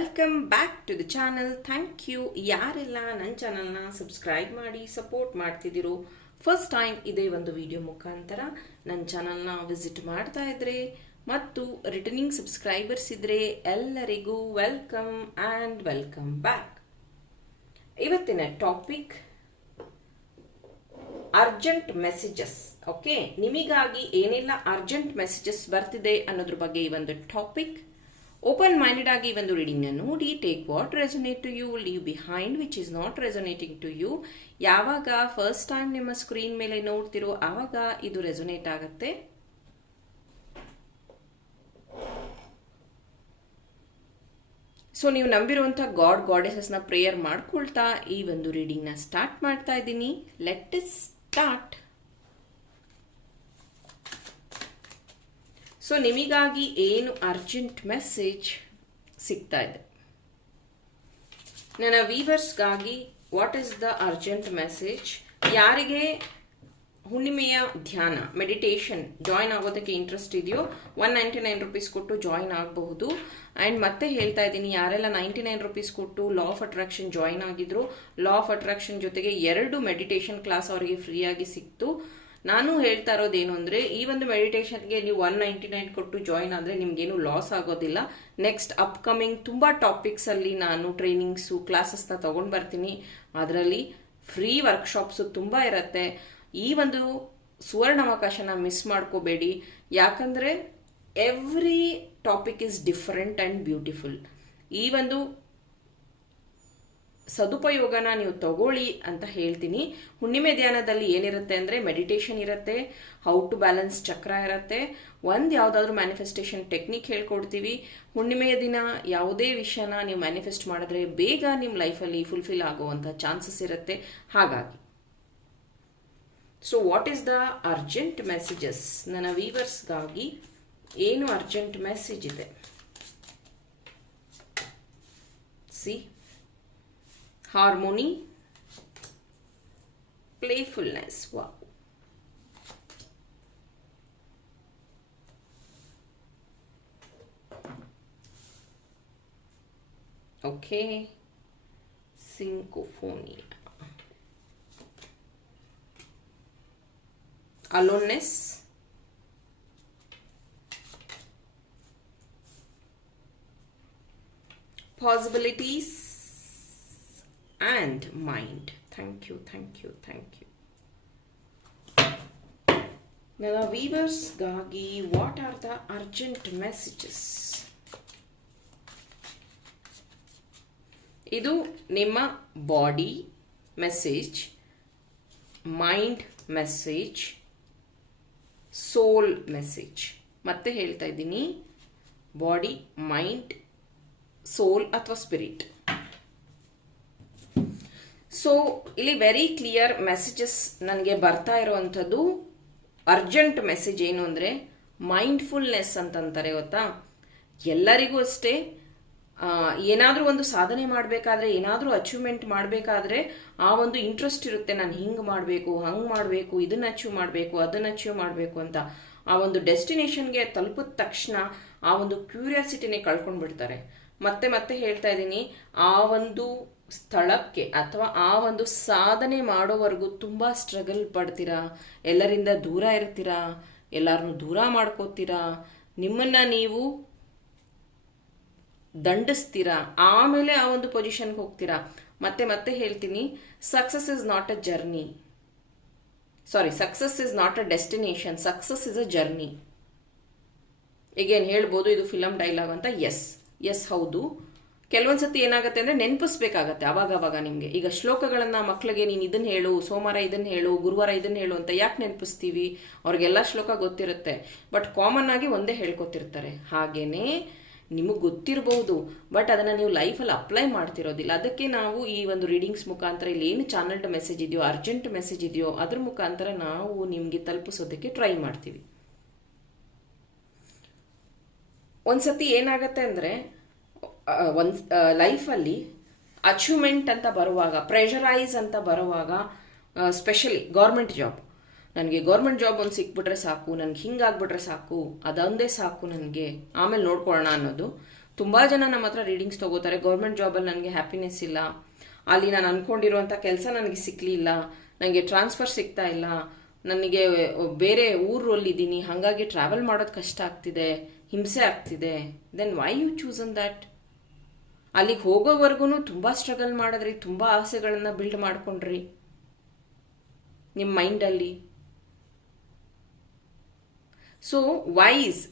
Welcome back to the channel thank you ಯಾರೆಲ್ಲ ನನ್ನ ಚಾನಲ್ನ ಸಬ್ಸ್ಕ್ರೈಬ್ ಮಾಡಿ ಸಪೋರ್ಟ್ ಮಾಡ್ತಿದ್ದೀರೋ ಫಸ್ಟ್ ಟೈಮ್ ಇದೇ ಒಂದು ವಿಡಿಯೋ ಮುಖಾಂತರ ನನ್ನ ಚಾನಲ್ನ ವಿಸಿಟ್ ಮಾಡ್ತಾ ಇದ್ರೆ ಮತ್ತು ರಿಟರ್ನಿಂಗ್ ಸಬ್ಸ್ಕ್ರೈಬರ್ಸ್ ಇದ್ರೆ ಎಲ್ಲರಿಗೂ ವೆಲ್ಕಮ್ ಆ್ಯಂಡ್ ವೆಲ್ಕಮ್ ಬ್ಯಾಕ್ ಇವತ್ತಿನ ಟಾಪಿಕ್ ಅರ್ಜೆಂಟ್ ಮೆಸೇಜಸ್ ಓಕೆ ನಿಮಗಾಗಿ ಏನೆಲ್ಲ ಅರ್ಜೆಂಟ್ ಮೆಸೇಜಸ್ ಬರ್ತಿದೆ ಅನ್ನೋದ್ರ ಬಗ್ಗೆ ಈ ಒಂದು ಟಾಪಿಕ್ ಓಪನ್ ಮೈಂಡೆಡ್ ಆಗಿ ಒಂದು ರೀಡಿಂಗ್ ನೋಡಿ take what resonate to you leave behind which is not resonating to you ಯಾವಾಗ ಫಸ್ಟ್ ಟೈಮ್ ನಿಮ್ಮ ಸ್ಕ್ರೀನ್ ಮೇಲೆ ನೋಡ್ತಿರೋ, ಆವಾಗ ಇದು ರೆಸೊನೇಟ್ ಆಗುತ್ತೆ. ಸೊ ನೀವು ನಂಬಿರುವಂಥ ಗಾಡ್ ಗಾಡೆಸಸ್ನ ಪ್ರೇಯರ್ ಮಾಡ್ಕೊಳ್ತಾ ಈ ಒಂದು ರೀಡಿಂಗ್ನ ಸ್ಟಾರ್ಟ್ ಮಾಡ್ತಾ ಇದ್ದೀನಿ. ಲೆಟ್ ಇಸ್ ಸ್ಟಾರ್ಟ್ ಸೊ ನಿಮಗಾಗಿ ಏನು ಅರ್ಜೆಂಟ್ ಮೆಸೇಜ್ ಸಿಗ್ತಾ ಇದೆ ನನ್ನ ವೀವರ್ಸ್ಗಾಗಿ what is the urgent message ಯಾರಿಗೆ ಹುಣ್ಣಿಮೆಯ ಧ್ಯಾನ ಮೆಡಿಟೇಷನ್ ಜಾಯ್ನ್ ಆಗೋದಕ್ಕೆ ಇಂಟ್ರೆಸ್ಟ್ ಇದೆಯೋ ಒನ್ ನೈಂಟಿ ನೈನ್ ರುಪೀಸ್ ಕೊಟ್ಟು ಜಾಯ್ನ್ ಆಗಬಹುದು. ಆ್ಯಂಡ್ ಮತ್ತೆ ಹೇಳ್ತಾ ಇದ್ದೀನಿ, ಯಾರೆಲ್ಲ ನೈಂಟಿ ನೈನ್ ರುಪೀಸ್ ಕೊಟ್ಟು ಲಾ ಆಫ್ ಅಟ್ರಾಕ್ಷನ್ ಜಾಯ್ನ್ ಆಗಿದ್ರು ಲಾ ಆಫ್ ಅಟ್ರಾಕ್ಷನ್ ಜೊತೆಗೆ ಎರಡು ಮೆಡಿಟೇಷನ್ ಕ್ಲಾಸ್ ಅವರಿಗೆ ಫ್ರೀಯಾಗಿ ಸಿಕ್ತು. ನಾನು ಹೇಳ್ತಾ ಇರೋದೇನು ಅಂದರೆ, ಈ ಒಂದು ಮೆಡಿಟೇಷನ್ಗೆ ನೀವು ಒನ್ ನೈಂಟಿ ನೈನ್ ಕೊಟ್ಟು ಜಾಯಿನ್ ಆದರೆ ನಿಮಗೇನು ಲಾಸ್ ಆಗೋದಿಲ್ಲ. ನೆಕ್ಸ್ಟ್ ಅಪ್ಕಮಿಂಗ್ ತುಂಬ ಟಾಪಿಕ್ಸಲ್ಲಿ ನಾನು ಟ್ರೈನಿಂಗ್ಸು ಕ್ಲಾಸಸ್ನ ತೊಗೊಂಡು ಬರ್ತೀನಿ. ಅದರಲ್ಲಿ ಫ್ರೀ ವರ್ಕ್ಶಾಪ್ಸು ತುಂಬ ಇರುತ್ತೆ. ಈ ಒಂದು ಸುವರ್ಣಾವಕಾಶನ ಮಿಸ್ ಮಾಡ್ಕೋಬೇಡಿ. ಯಾಕಂದರೆ every topic is different and beautiful ಈ ಒಂದು ಸದುಪಯೋಗನ ನೀವು ತಗೊಳ್ಳಿ ಅಂತ ಹೇಳ್ತೀನಿ. ಹುಣ್ಣಿಮೆ ಧ್ಯಾನದಲ್ಲಿ ಏನಿರುತ್ತೆ ಅಂದರೆ ಮೆಡಿಟೇಷನ್ ಇರುತ್ತೆ ಹೌ ಟು ಬ್ಯಾಲೆನ್ಸ್ ಚಕ್ರ ಇರುತ್ತೆ. ಒಂದು ಯಾವುದಾದ್ರೂ ಮ್ಯಾನಿಫೆಸ್ಟೇಷನ್ ಟೆಕ್ನಿಕ್ ಹೇಳ್ಕೊಡ್ತೀವಿ. ಹುಣ್ಣಿಮೆಯ ದಿನ ಯಾವುದೇ ವಿಷಯನ ನೀವು ಮ್ಯಾನಿಫೆಸ್ಟ್ ಮಾಡಿದ್ರೆ ಬೇಗ ನಿಮ್ಮ ಲೈಫಲ್ಲಿ ಫುಲ್ಫಿಲ್ ಆಗುವಂಥ ಚಾನ್ಸಸ್ ಇರುತ್ತೆ. ಹಾಗಾಗಿ. So what is the urgent messages ನನ್ನ ವೀವರ್ಸ್ಗಾಗಿ ಏನು ಅರ್ಜೆಂಟ್ ಮೆಸೇಜ್ ಇದೆ? ಸಿ ಹಾರ್ಮೋನಿ ಪ್ಲೇಫುಲ್ನೆಸ್ ವಾ ಓಕೆ ಸಿಂಕೋಫೋನಿಯಾ aloneness possibilities and mind. Thank you thank you thank you. ನನ್ನ ವೀವರ್ಸ್ಗಾಗಿ what are the urgent messages ಇದು ನಿಮ್ಮ body message mind message soul message ಮತ್ತೆ ಹೇಳ್ತಾ ಇದ್ದೀನಿ ಬಾಡಿ ಮೈಂಡ್ ಸೋಲ್ ಅಥವಾ ಸ್ಪಿರಿಟ್ ಸೊ ಇಲ್ಲಿ ವೆರಿ ಕ್ಲಿಯರ್ ಮೆಸೇಜಸ್ ನನಗೆ ಬರ್ತಾ ಇರುವಂಥದ್ದು ಅರ್ಜೆಂಟ್ ಮೆಸೇಜ್ ಏನು ಅಂದರೆ ಮೈಂಡ್ಫುಲ್ನೆಸ್ ಅಂತಂತಾರೆ ಗೊತ್ತಾ? ಎಲ್ಲರಿಗೂ ಅಷ್ಟೇ ಏನಾದರೂ ಒಂದು ಸಾಧನೆ ಮಾಡಬೇಕಾದ್ರೆ, ಏನಾದರೂ ಅಚೀವ್ಮೆಂಟ್ ಮಾಡಬೇಕಾದ್ರೆ ಆ ಒಂದು ಇಂಟ್ರೆಸ್ಟ್ ಇರುತ್ತೆ. ನಾನು ಹಿಂಗೆ ಮಾಡಬೇಕು, ಹಂಗೆ ಮಾಡಬೇಕು, ಇದನ್ನು ಅಚೀವ್ ಮಾಡಬೇಕು, ಅದನ್ನು ಅಚೀವ್ ಮಾಡಬೇಕು ಅಂತ ಆ ಒಂದು ಡೆಸ್ಟಿನೇಷನ್ಗೆ ತಲುಪಿದ ತಕ್ಷಣ ಆ ಒಂದು ಕ್ಯೂರಿಯಾಸಿಟಿನೇ ಕಳ್ಕೊಂಡ್ಬಿಡ್ತಾರೆ. ಮತ್ತೆ ಮತ್ತೆ ಹೇಳ್ತಾ ಇದ್ದೀನಿ, ಆ ಒಂದು ಸ್ಥಳಕ್ಕೆ ಅಥವಾ ಆ ಒಂದು ಸಾಧನೆ ಮಾಡೋವರೆಗೂ ತುಂಬ ಸ್ಟ್ರಗಲ್ ಪಡ್ತೀರಾ? ಎಲ್ಲರಿಂದ ದೂರ ಇರ್ತೀರಾ? ಎಲ್ಲರನ್ನೂ ದೂರ ಮಾಡ್ಕೋತೀರಾ? ನಿಮ್ಮನ್ನು ನೀವು ದಂಡಿಸ್ತೀರಾ? ಆಮೇಲೆ ಆ ಒಂದು ಪೊಸಿಷನ್ಗೆ ಹೋಗ್ತೀರಾ? ಮತ್ತೆ ಮತ್ತೆ ಹೇಳ್ತೀನಿ success is not a journey sorry success is not a destination success is a journey ಈಗೇನು ಹೇಳ್ಬೋದು? ಇದು ಫಿಲಮ್ ಡೈಲಾಗ್ ಅಂತ? ಎಸ್ ಎಸ್ ಹೌದು. ಕೆಲವೊಂದು ಸತಿ ಏನಾಗುತ್ತೆ ಅಂದರೆ ನೆನಪಿಸ್ಬೇಕಾಗತ್ತೆ ಅವಾಗ ಅವಾಗ ನಿಮಗೆ. ಈಗ ಶ್ಲೋಕಗಳನ್ನು ಮಕ್ಕಳಿಗೆ ನೀನು ಇದನ್ನು ಹೇಳು, ಸೋಮವಾರ ಇದನ್ನ ಹೇಳು, ಗುರುವಾರ ಇದನ್ನ ಹೇಳು ಅಂತ ಯಾಕೆ ನೆನಪಿಸ್ತೀವಿ? ಅವ್ರಿಗೆಲ್ಲ ಶ್ಲೋಕ ಗೊತ್ತಿರುತ್ತೆ. ಬಟ್ ಕಾಮನ್ ಆಗಿ ಒಂದೇ ಹೇಳ್ಕೊತಿರ್ತಾರೆ. ಹಾಗೇನೆ ನಿಮಗೆ ಗೊತ್ತಿರಬಹುದು ಬಟ್ ಅದನ್ನು ನೀವು ಲೈಫಲ್ಲಿ ಅಪ್ಲೈ ಮಾಡ್ತಿರೋದಿಲ್ಲ. ಅದಕ್ಕೆ ನಾವು ಈ ಒಂದು ರೀಡಿಂಗ್ಸ್ ಮುಖಾಂತರ ಇಲ್ಲಿ ಏನು ಚಾನಲ್ಡ್ ಮೆಸೇಜ್ ಇದೆಯೋ ಅರ್ಜೆಂಟ್ ಮೆಸೇಜ್ ಇದೆಯೋ, ಅದ್ರ ಮುಖಾಂತರ ನಾವು ನಿಮಗೆ ತಲುಪಿಸೋದಕ್ಕೆ ಟ್ರೈ ಮಾಡ್ತೀವಿ. ಒಂದ್ಸತಿ ಏನಾಗತ್ತೆ ಅಂದರೆ ಒಂದು ಲೈಫಲ್ಲಿ ಅಚೀವ್ಮೆಂಟ್ ಅಂತ ಬರುವಾಗ ಪ್ರೆಷರೈಸ್ ಅಂತ ಬರುವಾಗ ಸ್ಪೆಷಲಿ ಗೌರ್ಮೆಂಟ್ ಜಾಬ್ ನನಗೆ ಗೌರ್ಮೆಂಟ್ ಜಾಬ್ ಒಂದು ಸಿಕ್ಬಿಟ್ರೆ ಸಾಕು, ನನಗೆ ಹಿಂಗಾಗ್ಬಿಟ್ರೆ ಸಾಕು, ಅದೊಂದೇ ಸಾಕು ನನಗೆ. ಆಮೇಲೆ ನೋಡ್ಕೊಳ್ಳೋಣ ಅನ್ನೋದು. ತುಂಬ ಜನ ನಮ್ಮ ಹತ್ರ ರೀಡಿಂಗ್ಸ್ ತೊಗೋತಾರೆ ಗೌರ್ಮೆಂಟ್ ಜಾಬಲ್ಲಿ ನನಗೆ ಹ್ಯಾಪಿನೆಸ್ ಇಲ್ಲ. ಅಲ್ಲಿ ನಾನು ಅಂದ್ಕೊಂಡಿರುವಂಥ ಕೆಲಸ ನನಗೆ ಸಿಕ್ಕಲಿಲ್ಲ ನನಗೆ ಟ್ರಾನ್ಸ್ಫರ್ ಸಿಗ್ತಾ ಇಲ್ಲ, ನನಗೆ ಬೇರೆ ಊರಲ್ಲಿದ್ದೀನಿ, ಹಾಗಾಗಿ ಟ್ರಾವೆಲ್ ಮಾಡೋದು ಕಷ್ಟ ಆಗ್ತಿದೆ, ಹಿಂಸೆ ಆಗ್ತಿದೆ. Then why you choose and that ಅಲ್ಲಿಗೆ ಹೋಗೋವರೆಗೂ ತುಂಬ ಸ್ಟ್ರಗಲ್ ಮಾಡಿದ್ರಿ, ತುಂಬ ಆಸೆಗಳನ್ನು ಬಿಲ್ಡ್ ಮಾಡಿಕೊಂಡ್ರಿ. ನಿಮ್ಮ ಮೈಂಡಲ್ಲಿ ಸೊ ವೈಸ್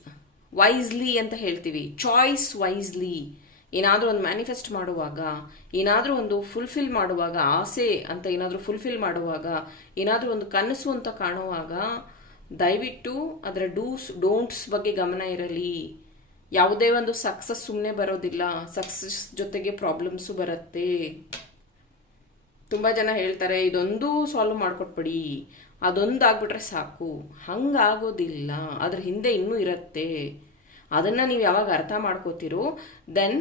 ವೈಸ್ಲಿ ಅಂತ ಹೇಳ್ತೀವಿ. ಚಾಯ್ಸ್ ವೈಸ್ಲಿ ಏನಾದರೂ ಒಂದು ಮ್ಯಾನಿಫೆಸ್ಟ್ ಮಾಡುವಾಗ, ಏನಾದರೂ ಒಂದು ಫುಲ್ಫಿಲ್ ಮಾಡುವಾಗ, ಆಸೆ ಅಂತ ಏನಾದರೂ ಫುಲ್ಫಿಲ್ ಮಾಡುವಾಗ, ಏನಾದರೂ ಒಂದು ಕನಸು ಅಂತ ಕಾಣುವಾಗ, ದಯವಿಟ್ಟು ಅದರ ಡೂಸ್ ಡೋಂಟ್ಸ್ ಬಗ್ಗೆ ಗಮನ ಇರಲಿ. ಯಾವುದೇ ಒಂದು ಸಕ್ಸಸ್ ಸುಮ್ಮನೆ ಬರೋದಿಲ್ಲ. ಸಕ್ಸಸ್ ಜೊತೆಗೆ ಪ್ರಾಬ್ಲಮ್ಸು ಬರುತ್ತೆ. ತುಂಬ ಜನ ಹೇಳ್ತಾರೆ, ಇದೊಂದು ಸಾಲ್ವ್ ಮಾಡಿಕೊಟ್ಬಿಡಿ. ಅದೊಂದು ಆಗ್ಬಿಟ್ರೆ ಸಾಕು. ಹಂಗಾಗೋದಿಲ್ಲ. ಅದ್ರ ಹಿಂದೆ ಇನ್ನೂ ಇರುತ್ತೆ. ಅದನ್ನು ನೀವು ಯಾವಾಗ ಅರ್ಥ ಮಾಡ್ಕೋತಿರೋ then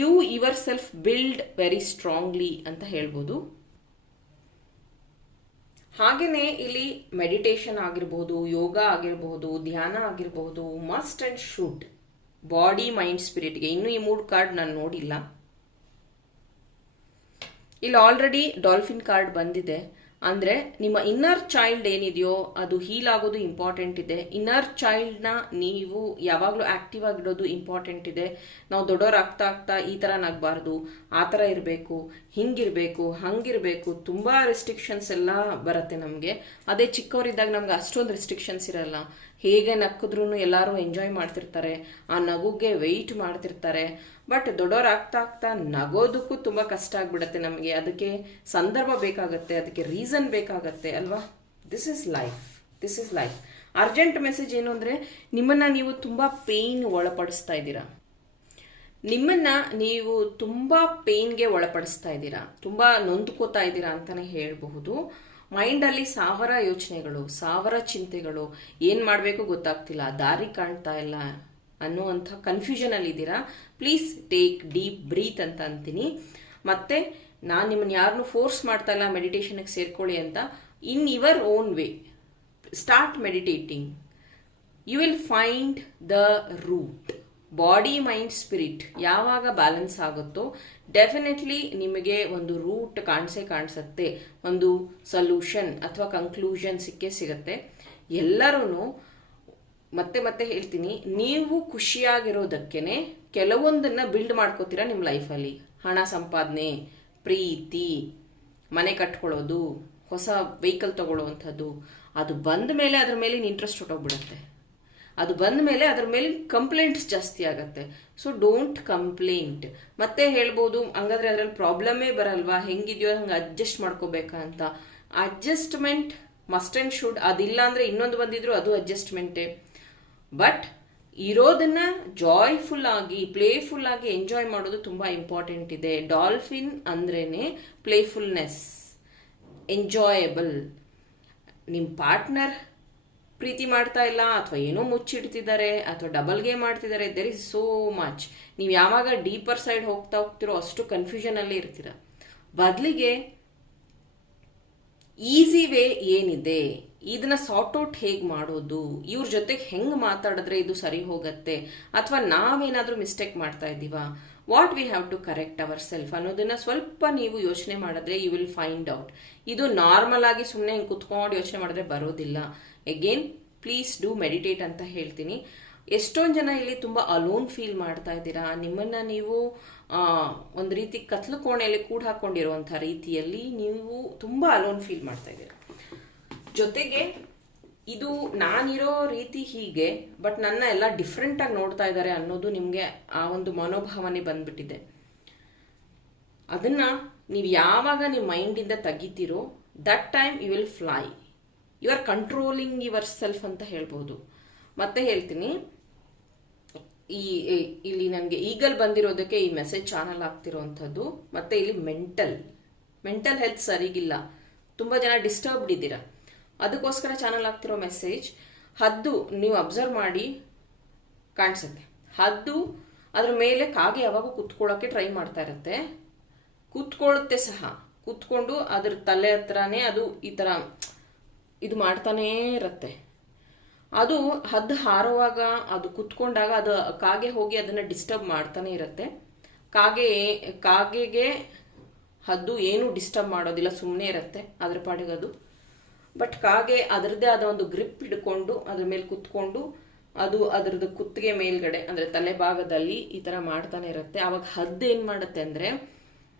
you yourself build very strongly ಅಂತ ಹೇಳ್ಬೋದು. ಹಾಗೆಯೇ ಇಲ್ಲಿ ಮೆಡಿಟೇಷನ್ ಆಗಿರ್ಬೋದು, ಯೋಗ ಆಗಿರ್ಬೋದು, ಧ್ಯಾನ ಆಗಿರ್ಬೋದು must and should body mind ಸ್ಪಿರಿಟ್ಗೆ ಇನ್ನೂ ಈ ಮೂರು ಕಾರ್ಡ್ ನಾನು ನೋಡಿಲ್ಲ. ಇಲ್ಲಿ ಆಲ್ರೆಡಿ ಡಾಲ್ಫಿನ್ ಕಾರ್ಡ್ ಬಂದಿದೆ. ಅಂದರೆ ನಿಮ್ಮ ಇನ್ನರ್ ಚೈಲ್ಡ್ ಏನಿದೆಯೋ, ಅದು ಹೀಲ್ ಆಗೋದು ಇಂಪಾರ್ಟೆಂಟ್ ಇದೆ. ಇನ್ನರ್ ಚೈಲ್ಡ್ನ ನೀವು ಯಾವಾಗಲೂ ಆಕ್ಟಿವ್ ಆಗಿಡೋದು ಇಂಪಾರ್ಟೆಂಟ್ ಇದೆ. ನಾವು ದೊಡ್ಡವ್ರು ಆಗ್ತಾ ಆಗ್ತಾ ಈ ಥರ ನಗಬಾರ್ದು ಆ ಥರ ಇರಬೇಕು, ಹಿಂಗಿರಬೇಕು, ಹಂಗಿರಬೇಕು. ತುಂಬ ರೆಸ್ಟ್ರಿಕ್ಷನ್ಸ್ ಎಲ್ಲ ಬರುತ್ತೆ ನಮಗೆ. ಅದೇ ಚಿಕ್ಕವರಿದ್ದಾಗ ನಮ್ಗೆ ಅಷ್ಟೊಂದು ರೆಸ್ಟ್ರಿಕ್ಷನ್ಸ್ ಇರಲ್ಲ. ಹೇಗೆ ನಕ್ಕಿದ್ರೂ ಎಲ್ಲರೂ ಎಂಜಾಯ್ ಮಾಡ್ತಿರ್ತಾರೆ, ಆ ನಗುಗೆ ವೆಯ್ಟ್ ಮಾಡ್ತಿರ್ತಾರೆ. ಬಟ್ ದೊಡ್ಡವ್ರು ಆಗ್ತಾ ಆಗ್ತಾ ನಗೋದಕ್ಕೂ ತುಂಬ ಕಷ್ಟ ಆಗ್ಬಿಡುತ್ತೆ ನಮಗೆ. ಅದಕ್ಕೆ ಸಂದರ್ಭ ಬೇಕಾಗತ್ತೆ, ಅದಕ್ಕೆ ರೀಸನ್ ಬೇಕಾಗತ್ತೆ ಅಲ್ವಾ? This is life this is life urgent message ಏನು ಅಂದರೆ, ನಿಮ್ಮನ್ನು ನೀವು ತುಂಬ ಪೇಯ್ನ್ ಒಳಪಡಿಸ್ತಾ ಇದ್ದೀರಾ. ನಿಮ್ಮನ್ನ ನೀವು ತುಂಬ ಪೇಯ್ನ್ಗೆ ಒಳಪಡಿಸ್ತಾ ಇದ್ದೀರಾ. ತುಂಬ ನೊಂದ್ಕೋತಾ ಇದ್ದೀರಾ ಅಂತಲೇ ಹೇಳಬಹುದು. ಮೈಂಡಲ್ಲಿ ಸಾವಿರ ಯೋಚನೆಗಳು, ಸಾವಿರ ಚಿಂತೆಗಳು, ಏನು ಮಾಡಬೇಕು ಗೊತ್ತಾಗ್ತಿಲ್ಲ, ದಾರಿ ಕಾಣ್ತಾ ಇಲ್ಲ ಅನ್ನುವಂಥ ಕನ್ಫ್ಯೂಷನಲ್ಲಿ ಇದ್ದೀರಾ? ಪ್ಲೀಸ್ ಟೇಕ್ ಡೀಪ್ ಬ್ರೀತ್ ಅಂತ ಅಂತೀನಿ. ಮತ್ತು ನಾನು ನಿಮ್ಮನ್ನು ಯಾರನ್ನೂ ಫೋರ್ಸ್ ಮಾಡ್ತಾ ಇಲ್ಲ ಮೆಡಿಟೇಷನ್ಗೆ ಸೇರ್ಕೊಳ್ಳಿ ಅಂತ. In your own way start meditating you will find the root body mind spirit ಯಾವಾಗ ಬ್ಯಾಲೆನ್ಸ್ ಆಗುತ್ತೋ ಡೆಫಿನೆಟ್ಲಿ ನಿಮಗೆ ಒಂದು ರೂಟ್ ಕಾಣಿಸೇ ಕಾಣಿಸುತ್ತೆ, ಒಂದು ಸೊಲ್ಯೂಷನ್ ಅಥವಾ ಕನ್ಕ್ಲೂಷನ್ ಸಿಕ್ಕೇ ಸಿಗುತ್ತೆ. ಎಲ್ಲರೂ ಮತ್ತೆ ಮತ್ತೆ ಹೇಳ್ತೀನಿ, ನೀವು ಖುಷಿಯಾಗಿರೋದಕ್ಕೇನೆ ಕೆಲವೊಂದನ್ನು ಬಿಲ್ಡ್ ಮಾಡ್ಕೋತೀರಾ ನಿಮ್ಮ ಲೈಫಲ್ಲಿ ಹಣ ಸಂಪಾದನೆ, ಪ್ರೀತಿ, ಮನೆ ಕಟ್ಕೊಳ್ಳೋದು, ಹೊಸ ವೆಹಿಕಲ್ ತಗೊಳ್ಳುವಂಥದ್ದು, ಅದು ಬಂದ ಮೇಲೆ ಅದ್ರ ಮೇಲೆ ಇಂಟ್ರೆಸ್ಟ್ ಹೊಟ್ಟೋಗ್ಬಿಡುತ್ತೆ ಅದು ಬಂದ ಮೇಲೆ ಅದ್ರ ಮೇಲೆ ಕಂಪ್ಲೇಂಟ್ಸ್ ಜಾಸ್ತಿ ಆಗುತ್ತೆ. ಸೊ ಡೋಂಟ್ ಕಂಪ್ಲೇಂಟ್ ಮತ್ತೆ ಹೇಳ್ಬೋದು, ಹಂಗಾದ್ರೆ ಅದ್ರಲ್ಲಿ ಪ್ರಾಬ್ಲಮೇ ಬರಲ್ವಾ? ಹೆಂಗಿದೆಯೋ, ಹಂಗೆ ಅಡ್ಜಸ್ಟ್ ಮಾಡ್ಕೋಬೇಕಾ ಅಂತ. ಅಡ್ಜಸ್ಟ್ಮೆಂಟ್ ಮಸ್ಟ್ ಆ್ಯಂಡ್ ಶುಡ್ ಅದಿಲ್ಲ ಅಂದ್ರೆ ಇನ್ನೊಂದು ಬಂದಿದ್ರು ಅದು ಅಡ್ಜಸ್ಟ್ಮೆಂಟೇ ಬಟ್ ಇರೋದನ್ನ ಜಾಯ್ಫುಲ್ ಆಗಿ ಪ್ಲೇಫುಲ್ ಆಗಿ ಎಂಜಾಯ್ ಮಾಡೋದು ತುಂಬ ಇಂಪಾರ್ಟೆಂಟ್ ಇದೆ. ಡಾಲ್ಫಿನ್ ಅಂದ್ರೇನೆ ಪ್ಲೇಫುಲ್ನೆಸ್ ಎಂಜಾಯಬಲ್ ನಿಮ್ಮ ಪಾರ್ಟ್ನರ್ ಪ್ರೀತಿ ಮಾಡ್ತಾ ಇಲ್ಲ ಅಥವಾ ಏನೋ ಮುಚ್ಚಿಡ್ತಿದ್ದಾರೆ ಅಥವಾ ಡಬಲ್ ಗೇಮ್ ಮಾಡ್ತಿದ್ದಾರೆ ದೇರ್ ಇಸ್ ಸೋ ಮಚ್ ನೀವು ಯಾವಾಗ ಡೀಪರ್ ಸೈಡ್ ಹೋಗ್ತಾ ಹೋಗ್ತಿರೋ ಅಷ್ಟು ಕನ್ಫ್ಯೂಷನಲ್ಲಿ ಇರ್ತೀರ. ಬದಲಿಗೆ ಈಸಿ ವೇ ಏನಿದೆ? ಇದನ್ನ ಸಾರ್ಟ್ ಔಟ್ ಹೇಗೆ ಮಾಡೋದು? ಇವ್ರ ಜೊತೆಗೆ ಹೆಂಗೆ ಮಾತಾಡಿದ್ರೆ ಇದು ಸರಿ ಹೋಗತ್ತೆ? ಅಥವಾ ನಾವೇನಾದರೂ ಮಿಸ್ಟೇಕ್ ಮಾಡ್ತಾ ಇದ್ದೀವಾ? What we have to correct ourself ಅನ್ನೋದನ್ನ ಸ್ವಲ್ಪ ನೀವು ಯೋಚನೆ ಮಾಡಿದ್ರೆ ಯು ವಿಲ್ ಫೈಂಡ್ ಔಟ್ ಇದು ನಾರ್ಮಲ್ ಆಗಿ ಸುಮ್ಮನೆ ಹಿಂಗೆ ಕುತ್ಕೊಂಡು ಯೋಚನೆ ಮಾಡಿದ್ರೆ ಬರೋದಿಲ್ಲ. ಎಗೇನ್ ಪ್ಲೀಸ್ ಡೂ ಮೆಡಿಟೇಟ್ ಅಂತ ಹೇಳ್ತೀನಿ. ಎಷ್ಟೊಂದು ಜನ ಇಲ್ಲಿ ತುಂಬ ಅಲೋನ್ ಫೀಲ್ ಮಾಡ್ತಾ ಇದ್ದೀರಾ? ನಿಮ್ಮನ್ನ ನೀವು ಒಂದು ರೀತಿ ಕತ್ಲು ಕೋಣೆಯಲ್ಲಿ ಕೂಡ ಹಾಕೊಂಡಿರುವಂಥ ರೀತಿಯಲ್ಲಿ ನೀವು ತುಂಬ ಅಲೋನ್ ಫೀಲ್ ಮಾಡ್ತಾ ಇದ್ದೀರಾ? ಜೊತೆಗೆ ಇದು ನಾನಿರೋ ರೀತಿ ಹೀಗೆ ಬಟ್ ನನ್ನ ಎಲ್ಲ ಡಿಫ್ರೆಂಟಾಗಿ ನೋಡ್ತಾ ಇದ್ದಾರೆ ಅನ್ನೋದು ನಿಮಗೆ ಆ ಒಂದು ಮನೋಭಾವನೆ ಬಂದ್ಬಿಟ್ಟಿದೆ. ಅದನ್ನ ನೀವು ಯಾವಾಗ ನಿಮ್ಮ ಮೈಂಡಿಂದ ತೆಗಿತೀರೋ that time you will fly you are controlling yourself ಅಂತ ಹೇಳ್ಬೋದು. ಮತ್ತೆ ಹೇಳ್ತೀನಿ, ಈ ಇಲ್ಲಿ ನನಗೆ ಈಗಲ್ ಬಂದಿರೋದಕ್ಕೆ ಈ ಮೆಸೇಜ್ ಚಾನಲ್ ಆಗ್ತಿರೋವಂಥದ್ದು ಮತ್ತೆ ಇಲ್ಲಿ ಮೆಂಟಲ್ ಮೆಂಟಲ್ ಹೆಲ್ತ್ ಸರಿಗಿಲ್ಲ. ತುಂಬ ಜನ ಡಿಸ್ಟರ್ಬ್ಡ್ ಇದ್ದೀರಾ. ಅದಕ್ಕೋಸ್ಕರ ಚಾನಲ್ ಆಗ್ತಿರೋ ಮೆಸೇಜ್ ಹದ್ದು ನೀವು ಅಬ್ಸರ್ವ್ ಮಾಡಿ ಕಾಣಿಸುತ್ತೆ. ಹದ್ದು ಅದ್ರ ಮೇಲೆ ಕಾಗೆ ಯಾವಾಗ ಕುತ್ಕೊಳ್ಳೋಕ್ಕೆ ಟ್ರೈ ಮಾಡ್ತಾ ಇರುತ್ತೆ. ಕೂತ್ಕೊಳ್ಳುತ್ತೆ ಸಹ. ಕೂತ್ಕೊಂಡು ಅದ್ರ ತಲೆ ಹತ್ರನೇ ಅದು ಈ ಥರ ಇದು ಮಾಡ್ತಾನೇ ಇರುತ್ತೆ. ಅದು ಹದ್ದು ಹಾರುವಾಗ, ಅದು ಕುತ್ಕೊಂಡಾಗ ಅದು ಕಾಗೆ ಹೋಗಿ ಅದನ್ನು ಡಿಸ್ಟರ್ಬ್ ಮಾಡ್ತಾನೆ ಇರುತ್ತೆ. ಕಾಗೆ, ಕಾಗೆಗೆ ಹದ್ದು ಏನು ಡಿಸ್ಟರ್ಬ್ ಮಾಡೋದಿಲ್ಲ ಸುಮ್ಮನೆ ಇರುತ್ತೆ. ಅದ್ರ ಪಾಡಿಗೆ ಅದು ಬಟ್ ಕಾಗೆ ಅದರದ್ದೇ ಆದ ಒಂದು ಗ್ರಿಪ್ ಹಿಡ್ಕೊಂಡು ಅದ್ರ ಮೇಲೆ ಕುತ್ಕೊಂಡು ಅದು ಅದರದ್ದು ಕುತ್ತಿಗೆ ಮೇಲ್ಗಡೆ, ಅಂದರೆ ತಲೆ ಭಾಗದಲ್ಲಿ ಈ ಥರ ಮಾಡ್ತಾನೆ ಇರುತ್ತೆ. ಆವಾಗ ಹದ್ದು ಏನು ಮಾಡುತ್ತೆ ಅಂದರೆ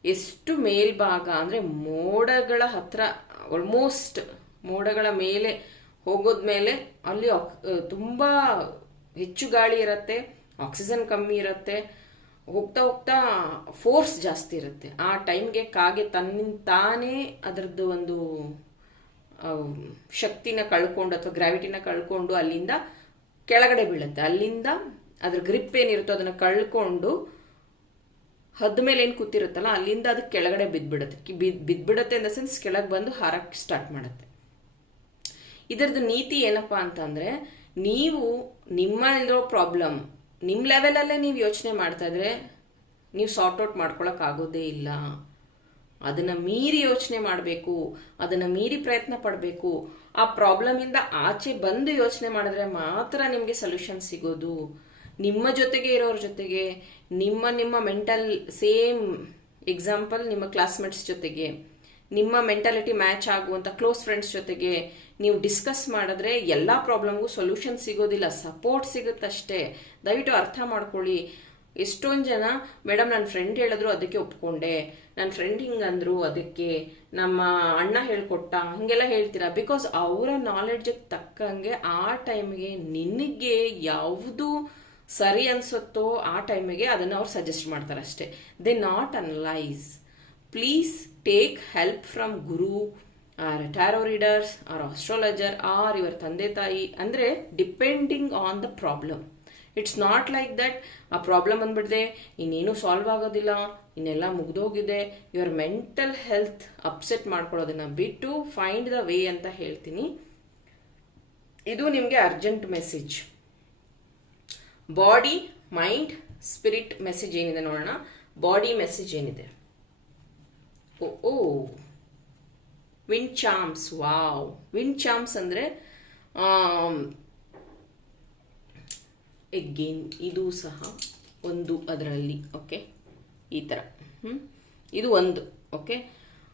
ಎಷ್ಟು ಮೇಲ್ಭಾಗ ಅಂದರೆ ಮೋಡಗಳ ಹತ್ರ ಆಲ್ಮೋಸ್ಟ್ ಮೋಡಗಳ ಮೇಲೆ ಹೋಗೋದ್ಮೇಲೆ ಅಲ್ಲಿ ತುಂಬಾ ಹೆಚ್ಚು ಗಾಳಿ ಇರುತ್ತೆ ಆಕ್ಸಿಜನ್ ಕಮ್ಮಿ ಇರುತ್ತೆ. ಹೋಗ್ತಾ ಹೋಗ್ತಾ ಫೋರ್ಸ್ ಜಾಸ್ತಿ ಇರುತ್ತೆ. ಆ ಟೈಮ್ಗೆ ಕಾಗೆ ತನ್ನಿಂದ ತಾನೇ ಅದರದ್ದು ಒಂದು ಶಕ್ತಿನ ಕಳ್ಕೊಂಡು ಅಥವಾ ಗ್ರಾವಿಟಿನ ಕಳ್ಕೊಂಡು ಅಲ್ಲಿಂದ ಕೆಳಗಡೆ ಬೀಳುತ್ತೆ. ಅಲ್ಲಿಂದ ಅದ್ರ ಗ್ರಿಪ್ ಏನಿರುತ್ತೋ ಅದನ್ನು ಕಳ್ಕೊಂಡು ಹದ್ದ ಮೇಲೆ ಏನು ಕೂತಿರುತ್ತಲ್ಲ, ಅಲ್ಲಿಂದ ಅದು ಕೆಳಗಡೆ ಬಿದ್ದ್ಬಿಡುತ್ತೆ. ಕಿ- ಬಿದ್ ಬಿದ್ದ್ಬಿಡುತ್ತೆ ಇನ್ ದ ಸೆನ್ಸ್ ಕೆಳಗೆ ಬಂದು ಹಾರಕ್ಕೆ ಸ್ಟಾರ್ಟ್ ಮಾಡುತ್ತೆ. ಇದರದ್ದು ನೀತಿ ಏನಪ್ಪ ಅಂತಂದರೆ, ನೀವು ನಿಮ್ಮಲ್ಲಿರೋ ಪ್ರಾಬ್ಲಮ್ ನಿಮ್ಮ ಲೆವೆಲಲ್ಲೇ ನೀವು ಯೋಚನೆ ಮಾಡ್ತಾ ಇದ್ರೆ, ನೀವು ಸಾರ್ಟ್ ಔಟ್ ಮಾಡ್ಕೊಳಕ್ ಆಗೋದೇ ಇಲ್ಲ. ಅದನ್ನ ಮೀರಿ ಯೋಚನೆ ಮಾಡಬೇಕು, ಅದನ್ನ ಮೀರಿ ಪ್ರಯತ್ನ ಪಡಬೇಕು. ಆ ಪ್ರಾಬ್ಲಮಿಂದ ಆಚೆ ಬಂದು ಯೋಚನೆ ಮಾಡಿದ್ರೆ ಮಾತ್ರ ನಿಮಗೆ ಸೊಲ್ಯೂಷನ್ ಸಿಗೋದು. ನಿಮ್ಮ ಜೊತೆಗೆ ಇರೋರ ಜೊತೆಗೆ, ನಿಮ್ಮ ನಿಮ್ಮ ಮೆಂಟಲ್ ಸೇಮ್ ಎಕ್ಸಾಂಪಲ್ ನಿಮ್ಮ ಕ್ಲಾಸ್ಮೇಟ್ಸ್ ಜೊತೆಗೆ, ನಿಮ್ಮ ಮೆಂಟಾಲಿಟಿ ಮ್ಯಾಚ್ ಆಗುವಂಥ ಕ್ಲೋಸ್ ಫ್ರೆಂಡ್ಸ್ ಜೊತೆಗೆ ನೀವು ಡಿಸ್ಕಸ್ ಮಾಡಿದ್ರೆ ಎಲ್ಲ ಪ್ರಾಬ್ಲಮ್ಗೂ ಸೊಲ್ಯೂಷನ್ ಸಿಗೋದಿಲ್ಲ ಸಪೋರ್ಟ್ ಸಿಗುತ್ತಷ್ಟೇ. ದಯವಿಟ್ಟು ಅರ್ಥ ಮಾಡ್ಕೊಳ್ಳಿ. ಎಷ್ಟೊಂದು ಜನ ಮೇಡಮ್ ನನ್ನ ಫ್ರೆಂಡ್ ಹೇಳಿದ್ರು ಅದಕ್ಕೆ ಒಪ್ಕೊಂಡೆ. ನನ್ನ ಫ್ರೆಂಡ್ ಹಿಂಗಂದ್ರು ಅದಕ್ಕೆ. ನಮ್ಮ ಅಣ್ಣ ಹೇಳ್ಕೊಟ್ಟ. ಹಂಗೆಲ್ಲ ಹೇಳ್ತೀರಾ? ಬಿಕಾಸ್ ಅವರ ನಾಲೆಡ್ಜಿಗೆ ತಕ್ಕಂಗೆ ಆ ಟೈಮ್ಗೆ ನಿನಗೆ ಯಾವುದು ಸರಿ ಅನ್ಸುತ್ತೋ ಆ ಟೈಮಿಗೆ ಅದನ್ನು ಅವ್ರು ಸಜೆಸ್ಟ್ ಮಾಡ್ತಾರೆ ಅಷ್ಟೇ. They not analyse please take help from guru or tarot readers or astrologer or ಇವರ ತಂದೆ ತಾಯಿ. ಅಂದರೆ depending on the problem it's not like that ಆ ಪ್ರಾಬ್ಲಮ್ ಅಂದ್ಬಿಡ್ದೆ ಇನ್ನೇನು ಸಾಲ್ವ್ ಆಗೋದಿಲ್ಲ. ಇನ್ನೆಲ್ಲ ಮುಗ್ದೋಗಿದೆ. ಯುವರ್ ಮೆಂಟಲ್ ಹೆಲ್ತ್ ಅಪ್ಸೆಟ್ ಮಾಡ್ಕೊಳ್ಳೋದನ್ನ ಬಿಟ್ಟು ಫೈಂಡ್ ದ ವೇ ಅಂತ ಹೇಳ್ತೀನಿ. ಇದು ನಿಮಗೆ urgent message body mind spirit message ಏನಿದೆ ನೋಡೋಣ. ಬಾಡಿ ಮೆಸೇಜ್ ಏನಿದೆ? ಓ ಓ. Wind chimes wow wind chimes ಅಂದರೆ ಎಗೇನ್ ಇದು ಸಹ ಒಂದು ಅದರಲ್ಲಿ ಓಕೆ ಈ ಥರ ಹ್ಞೂ ಇದು ಒಂದು ಓಕೆ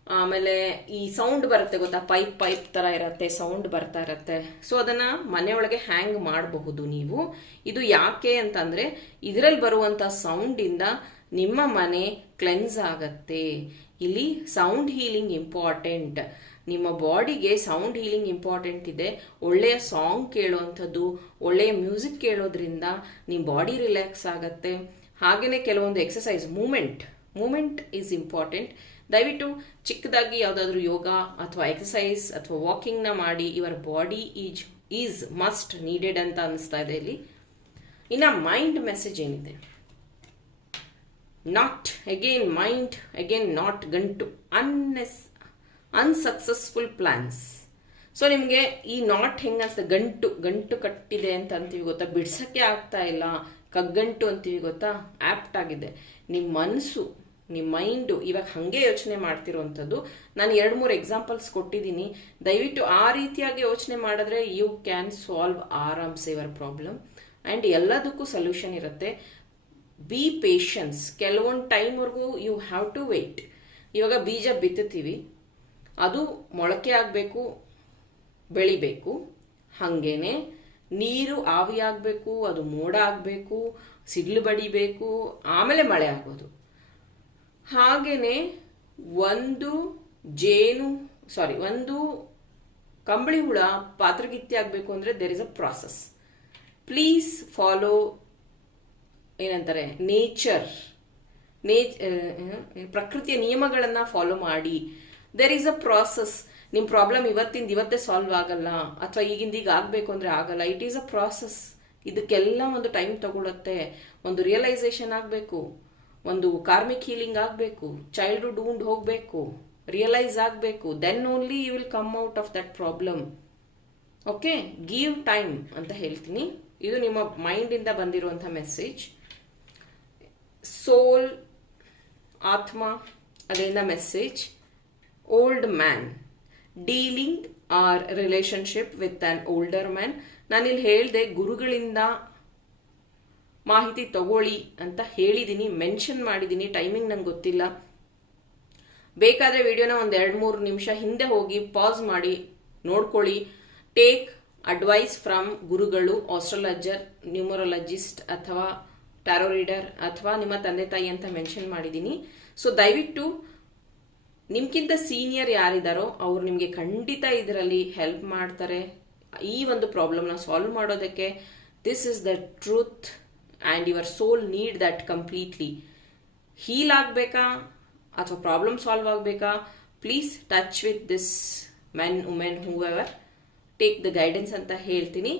ಆಮೇಲೆ ಈ ಸೌಂಡ್ ಬರುತ್ತೆ ಗೊತ್ತಾ? ಪೈಪ್ ಪೈಪ್ ಥರ ಇರುತ್ತೆ ಸೌಂಡ್ ಬರ್ತಾ ಇರುತ್ತೆ. ಸೊ ಅದನ್ನು ಮನೆಯೊಳಗೆ ಹ್ಯಾಂಗ್ ಮಾಡಬಹುದು ನೀವು. ಇದು ಯಾಕೆ ಅಂತಂದರೆ, ಇದರಲ್ಲಿ ಬರುವಂಥ ಸೌಂಡಿಂದ ನಿಮ್ಮ ಮನೆ ಕ್ಲೆನ್ಸ್ ಆಗತ್ತೆ. ಇಲ್ಲಿ ಸೌಂಡ್ ಹೀಲಿಂಗ್ ಇಂಪಾರ್ಟೆಂಟ್ ನಿಮ್ಮ ಬಾಡಿಗೆ ಸೌಂಡ್ ಹೀಲಿಂಗ್ ಇಂಪಾರ್ಟೆಂಟ್ ಇದೆ. ಒಳ್ಳೆಯ ಸಾಂಗ್ ಕೇಳುವಂಥದ್ದು, ಒಳ್ಳೆಯ ಮ್ಯೂಸಿಕ್ ಕೇಳೋದ್ರಿಂದ ನಿಮ್ಮ ಬಾಡಿ ರಿಲ್ಯಾಕ್ಸ್ ಆಗುತ್ತೆ. ಹಾಗೆಯೇ ಕೆಲವೊಂದು exercise movement movement is important ದಯವಿಟ್ಟು ಚಿಕ್ಕದಾಗಿ ಯಾವುದಾದ್ರೂ ಯೋಗ ಅಥವಾ ಎಕ್ಸಸೈಸ್ ಅಥವಾ ವಾಕಿಂಗ್ನ ಮಾಡಿ ಇವರ್ body is is must needed ಅಂತ ಅನಿಸ್ತಾ ಇದೆ ಇಲ್ಲಿ. ಇನ್ನು ಮೈಂಡ್ ಮೆಸೇಜ್ ಏನಿದೆ? Knot again mind again knot ಗಂಟು ಅನ್ನೆಸ್ ಅನ್ಸಕ್ಸಸ್ಫುಲ್ ಪ್ಲಾನ್ಸ್ ಸೊ ನಿಮಗೆ ಈ ನಾಟ್ ಹೆಂಗೆ ಅನ್ಸುತ್ತೆ? ಗಂಟು ಗಂಟು ಕಟ್ಟಿದೆ ಅಂತ ಅಂತೀವಿ ಗೊತ್ತಾ? ಬಿಡ್ಸಕ್ಕೆ ಆಗ್ತಾ ಇಲ್ಲ. ಕಗ್ಗಂಟು ಅಂತೀವಿ ಗೊತ್ತಾ? ಆಪ್ಟ್ ಆಗಿದೆ. ನಿಮ್ಮ ಮನಸ್ಸು ನಿಮ್ಮ ಮೈಂಡು ಇವಾಗ ಹಾಗೆ ಯೋಚನೆ ಮಾಡ್ತಿರೋವಂಥದ್ದು ನಾನು ಎರಡು, ಮೂರು ಎಕ್ಸಾಂಪಲ್ಸ್ ಕೊಟ್ಟಿದ್ದೀನಿ. ದಯವಿಟ್ಟು ಆ ರೀತಿಯಾಗಿ ಯೋಚನೆ ಮಾಡಿದ್ರೆ ಯು ಕ್ಯಾನ್ ಸಾಲ್ವ್ ಆರಾಮ್ಸೆ ಯುವರ್ ಪ್ರಾಬ್ಲಮ್ ಆ್ಯಂಡ್ ಎಲ್ಲದಕ್ಕೂ ಸೊಲ್ಯೂಷನ್ ಇರುತ್ತೆ. ಬಿ ಪೇಷನ್ಸ್ ಕೆಲವೊಂದು ಟೈಮ್ವರೆಗೂ ಯು ಹ್ಯಾವ್ ಟು ವೆಯ್ಟ್ ಇವಾಗ ಬೀಜ ಬಿತ್ತುತ್ತೀವಿ. ಅದು ಮೊಳಕೆ ಆಗಬೇಕು, ಬೆಳಿಬೇಕು, ಹಾಗೇನೆ ನೀರು ಆವಿಯಾಗಬೇಕು ಅದು ಮೋಡ ಆಗಬೇಕು, ಸಿಡ್ಲು ಬಡಿಬೇಕು, ಆಮೇಲೆ ಮಳೆ ಆಗೋದು. ಹಾಗೇನೆ ಒಂದು ಜೇನು ಸಾರಿ ಒಂದು ಕಂಬಳಿ ಹುಳ ಪಾತ್ರಗಿತ್ತಿ ಆಗಬೇಕು ಅಂದರೆ there is a process please follow ಏನಂತಾರೆ ನೇಚರ್ ನೇಚ್ ಪ್ರಕೃತಿಯ ನಿಯಮಗಳನ್ನು ಫಾಲೋ ಮಾಡಿ. ದೇರ್ ಈಸ್ ಅ ಪ್ರಾಸೆಸ್ ನಿಮ್ಮ ಪ್ರಾಬ್ಲಮ್ ಇವತ್ತಿಂದ ಇವತ್ತೇ ಸಾಲ್ವ್ ಆಗಲ್ಲ. ಅಥವಾ ಈಗಿಂದ ಈಗ ಆಗಬೇಕು ಅಂದರೆ ಆಗಲ್ಲ. ಇಟ್ ಈಸ್ ಅ ಪ್ರಾಸೆಸ್ ಇದಕ್ಕೆಲ್ಲ ಒಂದು ಟೈಮ್ ತಗೊಳುತ್ತೆ. ಒಂದು ರಿಯಲೈಸೇಷನ್ ಆಗಬೇಕು. ಒಂದು ಕಾರ್ಮಿಕ್ ಹೀಲಿಂಗ್ ಆಗಬೇಕು. ಚೈಲ್ಡ್ಹುಡ್ ಊಂಡ್ ಹೋಗಬೇಕು. ರಿಯಲೈಸ್ ಆಗಬೇಕು. Then only you will come out of that problem okay give time ಅಂತ ಹೇಳ್ತೀನಿ. ಇದು ನಿಮ್ಮ ಮೈಂಡಿಂದ ಬಂದಿರುವಂಥ ಮೆಸೇಜ್ ಸೋಲ್ ಆತ್ಮ, ಅದರಿಂದ message old man dealing or relationship with an older man ನಾನಿಲ್ಲಿ ಹೇಳಿದೆ ಗುರುಗಳಿಂದ ಮಾಹಿತಿ ತಗೊಳ್ಳಿ ಅಂತ ಹೇಳಿದ್ದೀನಿ ಮೆನ್ಷನ್ ಮಾಡಿದ್ದೀನಿ ಟೈಮಿಂಗ್ ನಂಗೆ ಗೊತ್ತಿಲ್ಲ. ಬೇಕಾದರೆ ವಿಡಿಯೋನ ಒಂದು ಎರಡು ಮೂರು ನಿಮಿಷ ಹಿಂದೆ ಹೋಗಿ ಪಾಸ್ ಮಾಡಿ, ನೋಡ್ಕೊಳ್ಳಿ. ಟೇಕ್ ಅಡ್ವೈಸ್ ಫ್ರಮ್ ಗುರುಗಳು ಆಸ್ಟ್ರಾಲಜರ್ ನ್ಯೂಮರಾಲಜಿಸ್ಟ್ ಅಥವಾ ಟ್ಯಾರೋ ರೀಡರ್ ಅಥವಾ ನಿಮ್ಮ ತಂದೆ ತಾಯಿ ಅಂತ ಮೆನ್ಷನ್ ಮಾಡಿದ್ದೀನಿ ಸೊ ದಯವಿಟ್ಟು ನಿಮ್ಗಿಂತ ಸೀನಿಯರ್ ಯಾರಿದ್ದಾರೋ ಅವ್ರು ನಿಮಗೆ ಖಂಡಿತ ಇದರಲ್ಲಿ ಹೆಲ್ಪ್ ಮಾಡ್ತಾರೆ. ಈ ಒಂದು ಪ್ರಾಬ್ಲಮ್ನ ಸಾಲ್ವ್ ಮಾಡೋದಕ್ಕೆ this is the truth and your soul need that completely heal ಆಗಬೇಕಾ ಅಥವಾ problem solve ಆಗಬೇಕಾ? Please touch with this men women whoever take the guidance ಅಂತ ಹೇಳ್ತೀನಿ.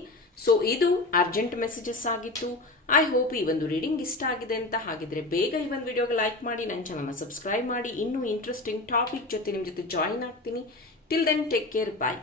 ಸೊ ಇದು ಅರ್ಜೆಂಟ್ ಮೆಸೇಜಸ್ ಆಗಿತ್ತು. ಐ ಹೋಪ್ ಈ ಒಂದು ರೀಡಿಂಗ್ ಇಷ್ಟ ಆಗಿದೆ ಅಂತ ಹಾಗಿದ್ರೆ ಬೇಗ ಈ ಒಂದು ವಿಡಿಯೋಗೆ ಲೈಕ್ ಮಾಡಿ, ನನ್ನ ಚಾನಲ್ನ ಸಬ್ಸ್ಕ್ರೈಬ್ ಮಾಡಿ. ಇನ್ನೂ ಇಂಟ್ರೆಸ್ಟಿಂಗ್ ಟಾಪಿಕ್ ಜೊತೆ ನಿಮ್ಮ ಜೊತೆ ಜಾಯಿನ್ ಆಗ್ತೀನಿ. Till then take care bye